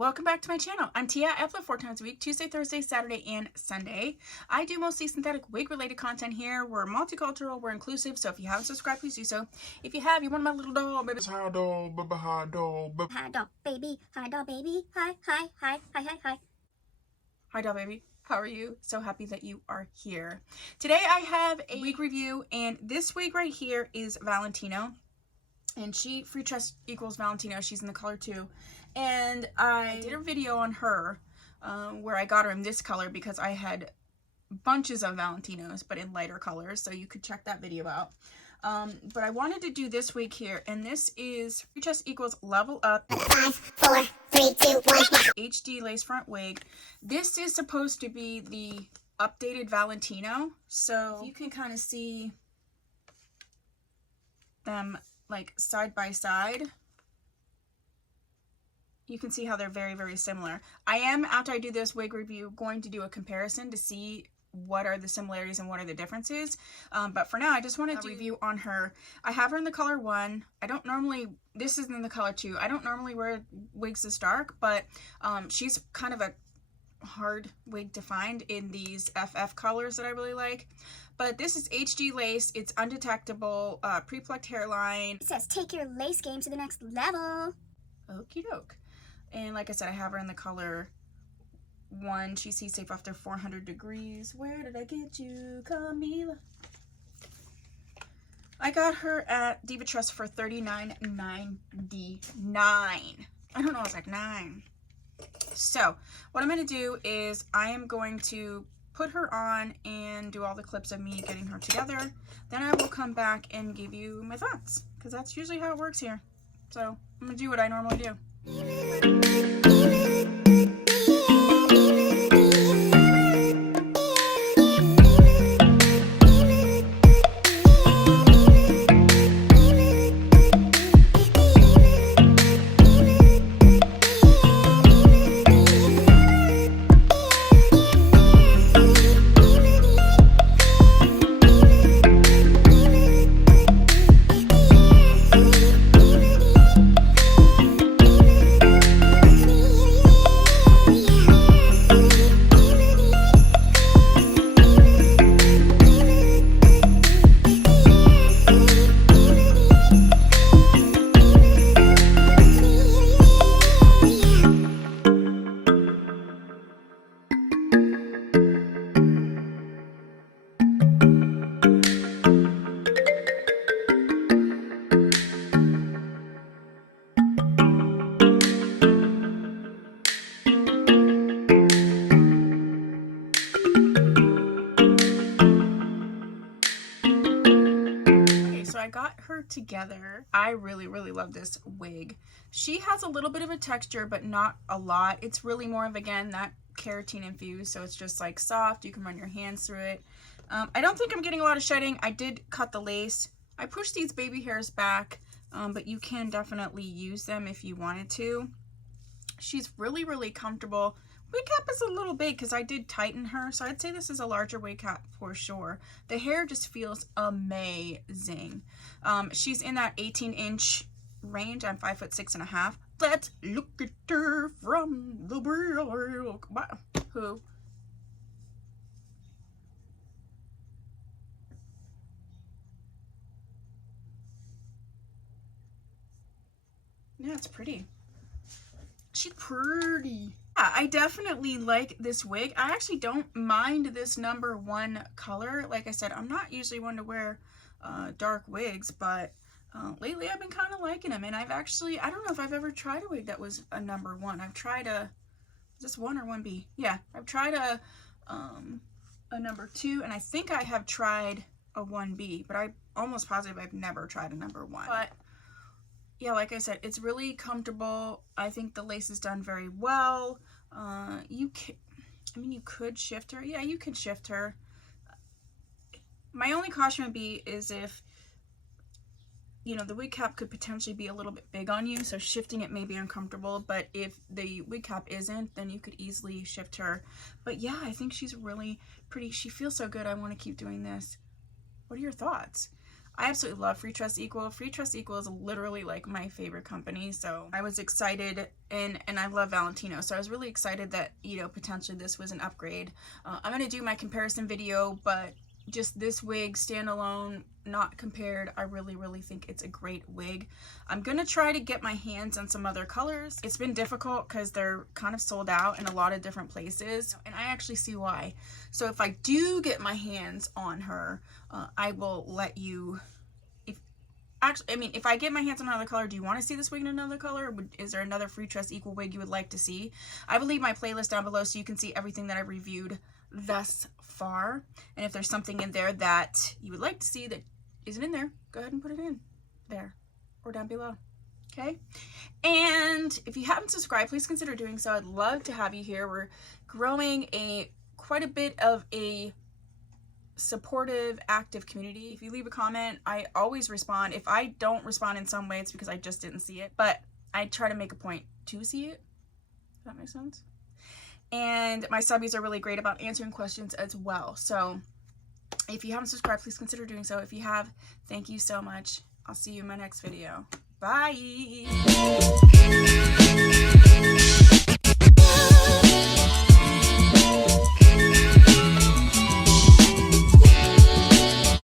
welcome back to my channel. I'm Tia. I upload 4 times a week, Tuesday, Thursday, Saturday, and Sunday. I do mostly synthetic wig related content here. We're multicultural, we're inclusive, so if you haven't subscribed, please do so. If you have, you're one of my little doll babies. Hi doll, hi doll, hi doll baby, hi doll baby, hi, hi, hi, hi, hi, hi. Hi doll baby, how are you? So happy that you are here. Today I have a wig review, and this wig right here is Valentino. And Freetress equals Valentino. She's in the color 2. And I did a video on her where I got her in this color because I had bunches of Valentinos, but in lighter colors. So you could check that video out. But I wanted to do this wig here. And this is Freetress equals Level Up 5, 4, 3, 2, 1. HD lace front wig. This is supposed to be the updated Valentino. So you can kind of see them like side by side. You can see how they're very, very similar. I am, after I do this wig review, going to do a comparison to see what are the similarities and what are the differences. But for now, I just want to do a review on her. I have her in the color 1. I don't normally, this is in the color 2. I don't normally wear wigs this dark, but she's kind of a hard wig to find in these FF colors that I really like. But this is HD lace. It's undetectable, pre-plucked hairline. It says take your lace game to the next level. Okie doke. And like I said, I have her in the color 1. She sees safe after 400 degrees. Where did I get you, Kamala? I got her at Deets for $39.99. I don't know, it's like 9. So what I'm going to do is I am going to put her on and do all the clips of me getting her together. Then I will come back and give you my thoughts, because that's usually how it works here. So I'm going to do what I normally do. I got her together. I really love this wig. She has a little bit of a texture, but not a lot. It's really more of, again, that keratin infused, so it's just like soft. You can run your hands through it. I don't think I'm getting a lot of shedding. I did cut the lace. I pushed these baby hairs back, but you can definitely use them if you wanted to. She's really comfortable. Wig cap is a little big because I did tighten her, so I'd say this is a larger wig cap for sure. The hair just feels amazing. She's in that 18-inch range. I'm 5'6.5". Let's look at her from the real. Who? Yeah, it's pretty. She's pretty. Yeah, I definitely like this wig. I actually don't mind this number 1 color. Like I said, I'm not usually one to wear dark wigs, but lately I've been kind of liking them. And I've actually, I don't know if I've ever tried a wig that was a number 1. I've tried is this 1 or 1B? Yeah, I've tried a number 2, and I think I have tried a 1B, but I'm almost positive I've never tried a number 1. But yeah, like I said, it's really comfortable. I think the lace is done very well. You could shift her. Yeah, you can shift her. My only caution would be is if, you know, the wig cap could potentially be a little bit big on you, so shifting it may be uncomfortable. But if the wig cap isn't, then you could easily shift her. But yeah, I think she's really pretty. She feels so good. I want to keep doing this. What are your thoughts? I absolutely love Freetress Equal. Freetress Equal is literally like my favorite company, so I was excited, and I love Valentino, so I was really excited that, you know, potentially this was an upgrade. I'm going to do my comparison video, but just this wig standalone, not compared, I really think it's a great wig. I'm gonna try to get my hands on some other colors. It's been difficult because they're kind of sold out in a lot of different places, and I actually see why. So if I do get my hands on her, I will let you. If I get my hands on another color, do you want to see this wig in another color? Is there another Freetress Equal wig you would like to see? I will leave my playlist down below so you can see everything that I've reviewed thus far. And if there's something in there that you would like to see that isn't in there, go ahead and put it in there or down below. Okay? And if you haven't subscribed, please consider doing so. I'd love to have you here. We're growing quite a bit of a supportive, active community. If you leave a comment, I always respond. If I don't respond in some way, it's because I just didn't see it, but I try to make a point to see it. Does that make sense? And my subbies are really great about answering questions as well. So if you haven't subscribed, please consider doing so. If you have, thank you so much. I'll see you in my next video. Bye.